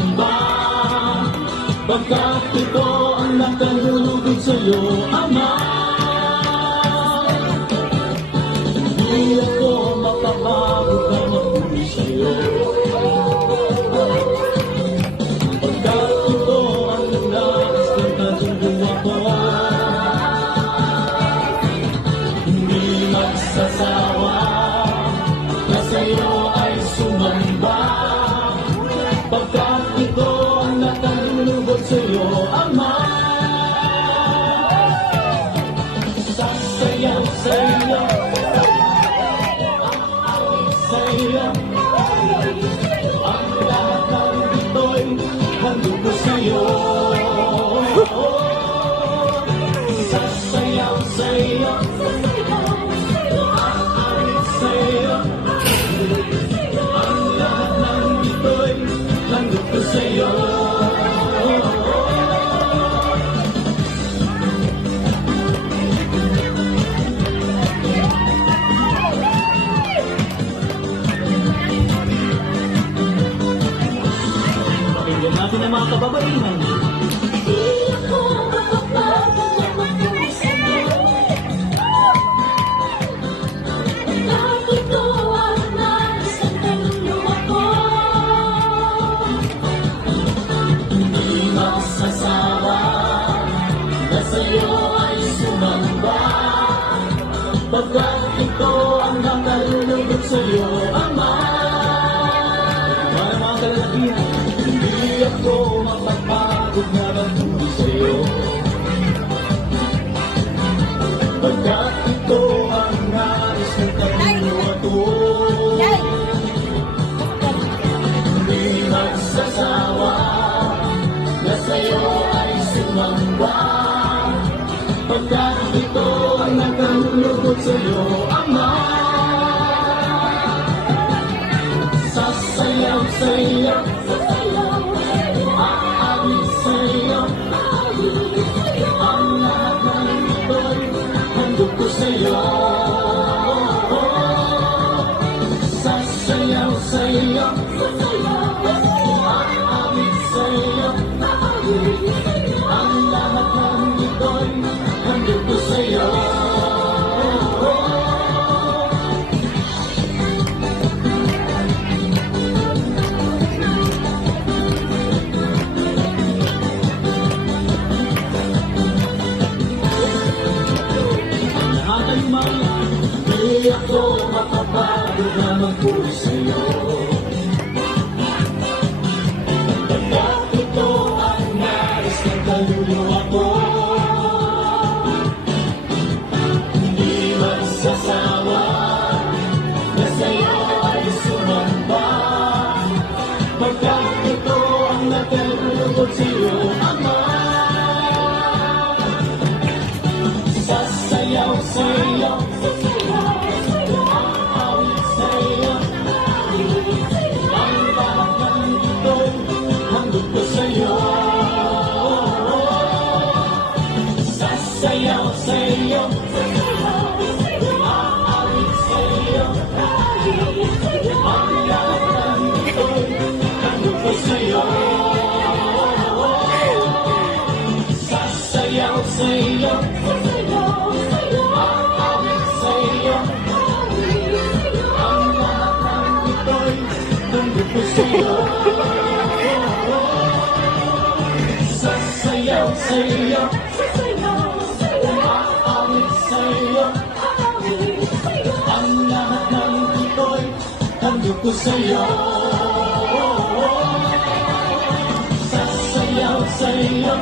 sumamba, pagkat ito ang nakalugod sa'yo, Ama. Hindi ako mapabago ka magpuli sa'yo, pagkat ito ang naglakas ng kaluluwa ko. Hindi magsasawa na sa'yo ay sumamba, pagkat ito ang nakalulugod sa'yo, Ama. Sasayaw sa'yo, sa'yo, ang lahat ng ito'y handog ko sa'yo. Sasayaw sa'yo, sa'yo, ang lahat ng ito'y handog ko sa'yo. Pakinggan natin ang mga kababaihan. Di ako mapapagod na magpuli sa'yo, pagkat ito ang nais ng kaluluwa ko. Hindi magsasawa na sa'yo ay sumamba, pagkat ito ang nakalulugod sa'yo, Ama. Mga kalalakihan, hindi ako mapapagod na magpuli sa'yo, pagkat ito ang nais ng kaluluwa ko. Hindi magsasawa na sa'yo ay sumamba, pagkat ito ang nakalulugod sa'yo, Ama. Sasayaw sa'yo, aawit sa'yo, ang lahat ng ito'y handog ko sa'yo. Sasayaw sa'yo, aawit sa'yo, ang lahat ng ito'y handog ko sa'yo. Lahat ay mga, di ako mapapagod na magpuli sa'yo, pagkat ito ang nais ng kaluluwa ko. Hindi magsasawa na sa'yo ay sumamba, pagkat ito ang nakalulugod sa'yo, Ama. Sasayaw sa'yo, aawit sa'yo, ang lahat ng ito'y handog ko sa'yo. Sasayaw sa'yo, aawit sa'yo, ang lahat ng ito'y handog ko sa'yo. Sasayaw sa'yo, aawit sa'yo, ang lahat ng ito'y handog ko sa'yo. Sasayaw sa'yo, aawit sa'yo, ang lahat ng ito'y handog ko sa'yo. Sasayaw sa'yo,